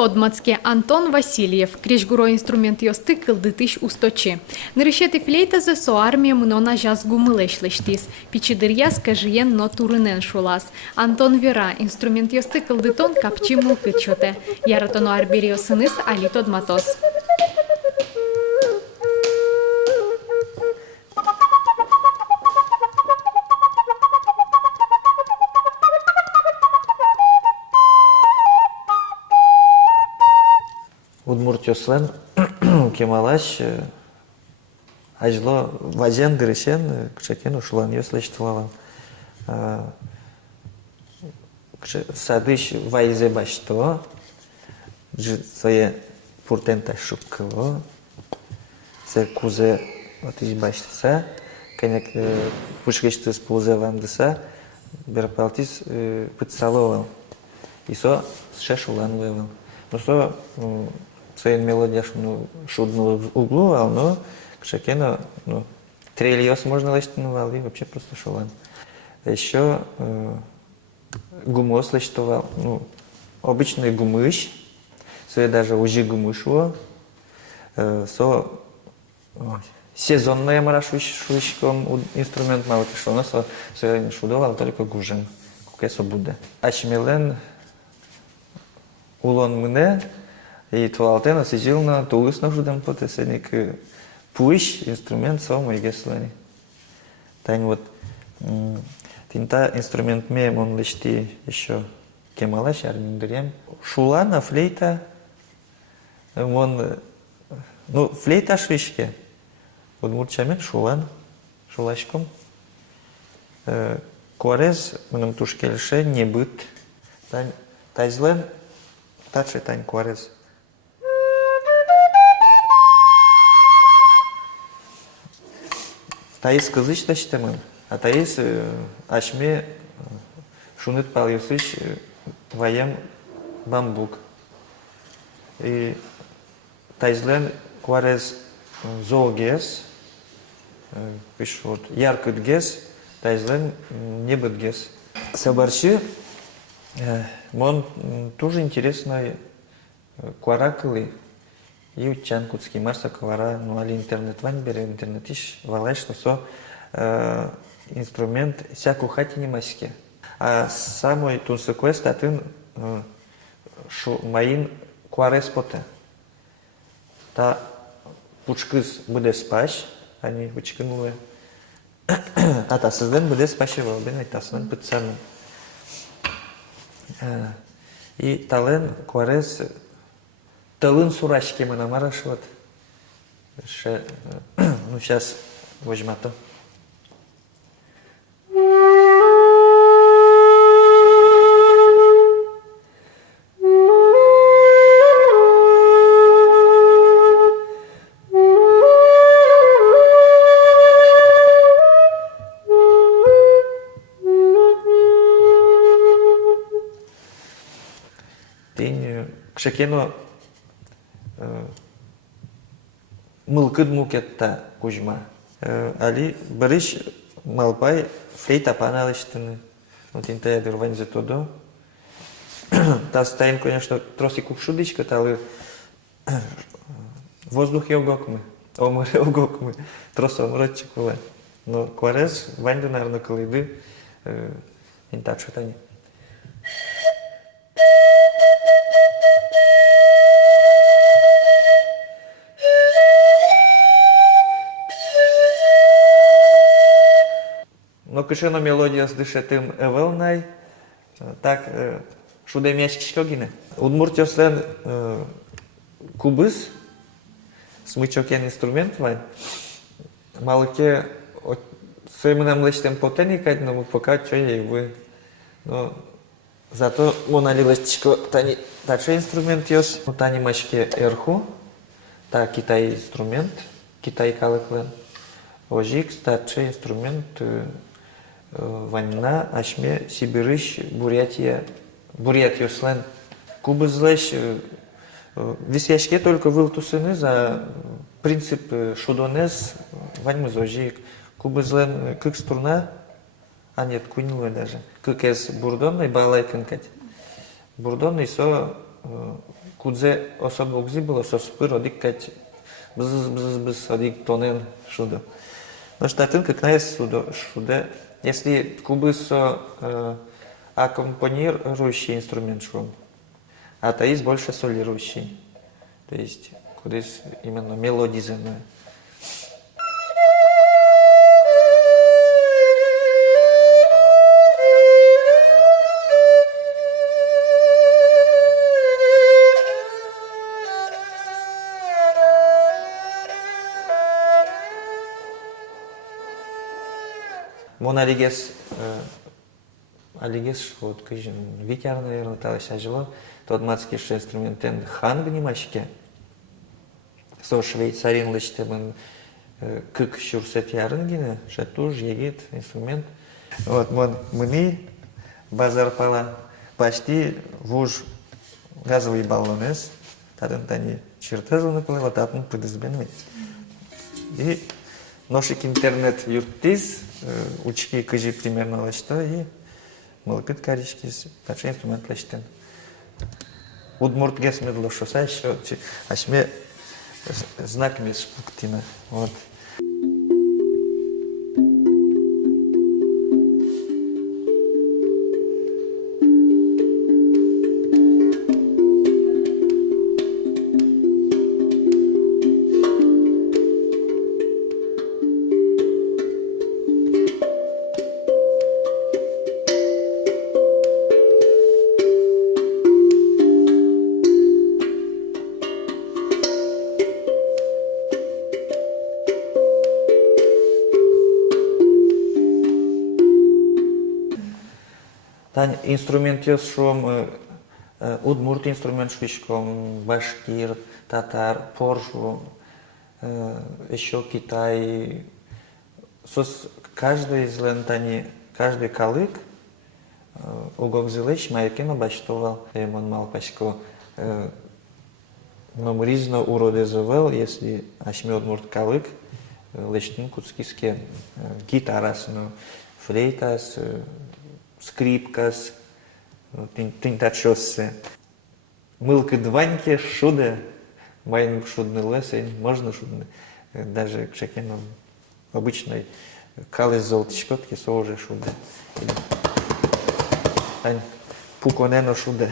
Тодмацке Антон Васильев, крещгуро инструмент йосты кылдытыш усточи. Нырышети флейтазе со армия мнона жаз гумылешлештис, пичидырья скажиен но турынен шулас. Антон Вера, инструмент йосты кылдытон капчи мулкытчоте. Яратоно арберио сыныс али Тодматос. Удмуртиослен кемалаш ажло вазен дырышен кшакен ушулан йослештвала садыш вайзе башто своє пуртента шуккало се кузе отиш баштса кенек пушкештес пулзе вандыса берпалтис пыцаловал исо шешулан вевал но со своим мелодияшну шудну углу, но к шакену трельос можно лечтовал и вообще просто шулан. Еще гумос лечтовал, обычный гумыш, со даже уже гумышло, со сезонная марашующим инструмент мало пришел, но со шудовал только гужем, как это будет. Ачмелен улон мне и туалтена сидел на тулус на жудем потесеник пуиш инструмент сома и геслани. Тань вот тинта инструмент мем он лечти еще кемалаш арминдерем. Шулана флейта он флейта шишке. Вот мурчамен шулан шулашком. Куарез нам тушкельше не быт. Тань тайзлен таче тань куарез. Таис кызыч таштемын, а таис ашме шунет палюсыч ваем бамбук. И таизлен куарез зоогез, пишут яркий гез, таизлен небыт гез. Соборчи, он тоже интересный куаракылы. И учан кутский марса квара, али интернет вань бере интернет иш валай, что со инструмент всяку хати не маске. А самый тунсеквест атын маин куарес поте. Та пучкыз буде спаш, они вычкнули. А та созден буде спашивал, бен айтасынан пыцану. И тален куарес талын сурашки мы намарашиват. Сейчас возьмем то. Ты кшекено мылкыд мукетта кужма. Али барыш малпай флейта паналыштыны. Вот интая дырванзе тодо. Та стоин, конечно, троси кукшудичка, талы воздух йогокмы, омыр йогокмы, трос омротчик была. Но кварез ванду, наверное, колыды интак шатани. Но кышено мелодия с дышетым эвелнай, так шудемячки гине. Удмуртиослен кубыс, смычокен инструмент вань. Малке своим нам лечтем потеникать, но пока что ей вы. Но зато монали лечтичко тани также инструмент ёс. Тани мачке эрху, та Китай инструмент, Китай калыклен. Ожик старший инструмент ванна, ашме, Сибирыш, Бурятия, Бурятиослен. Кубызлэш, висяшке только вылтусыны за принцип шудонез, ваньмы зожик. Кубызлен кык струна, а нет, кунилы даже. Кык эс бурдонный балай кынкать. Бурдонный со кудзе особо гзи было, со спыр одик кать бз одик тонен шудо. Но штатын как наес шуде, если кубы со аккомпанирующий инструмент шум, а то есть больше солирующий, то есть куда именно мелодизированная. Мон алигес вот кажем витяр, наверное, талась ажило, тот мацкий инструментен хан гнимашке, со швейцарин лечте мен кык шурсет ярынгина, шатуж егит инструмент. Вот мон мыни базар пала почти вуж газовый баллонес, тадын тани чертезуны кулева тапын предызбенми. И ношик интернет юртиз, учки кажи примерно лачто и мылкыт карички, тачи инструмент лачтен. Удмурт гес медло шоса еще, ашме знак мес пуктина. Вот. Тань инструмент ёс шум, удмурт инструмент швишком, башкир, татар, поржу, еще Китай. Сос каждый из лентани, каждый калык, угок зелещ, майкино баштовал, он мал пачко, но мризно уродезовал, если ашми удмурт калык, лечтин куцкиске, гитарас, флейтас, скрипкас, тинтачосы, мылка дваньки, шуде, майн шудный лесень, можно шудный, даже к шакену обычной калы золотичкотки со уже шуде. Тань пуконено шуде.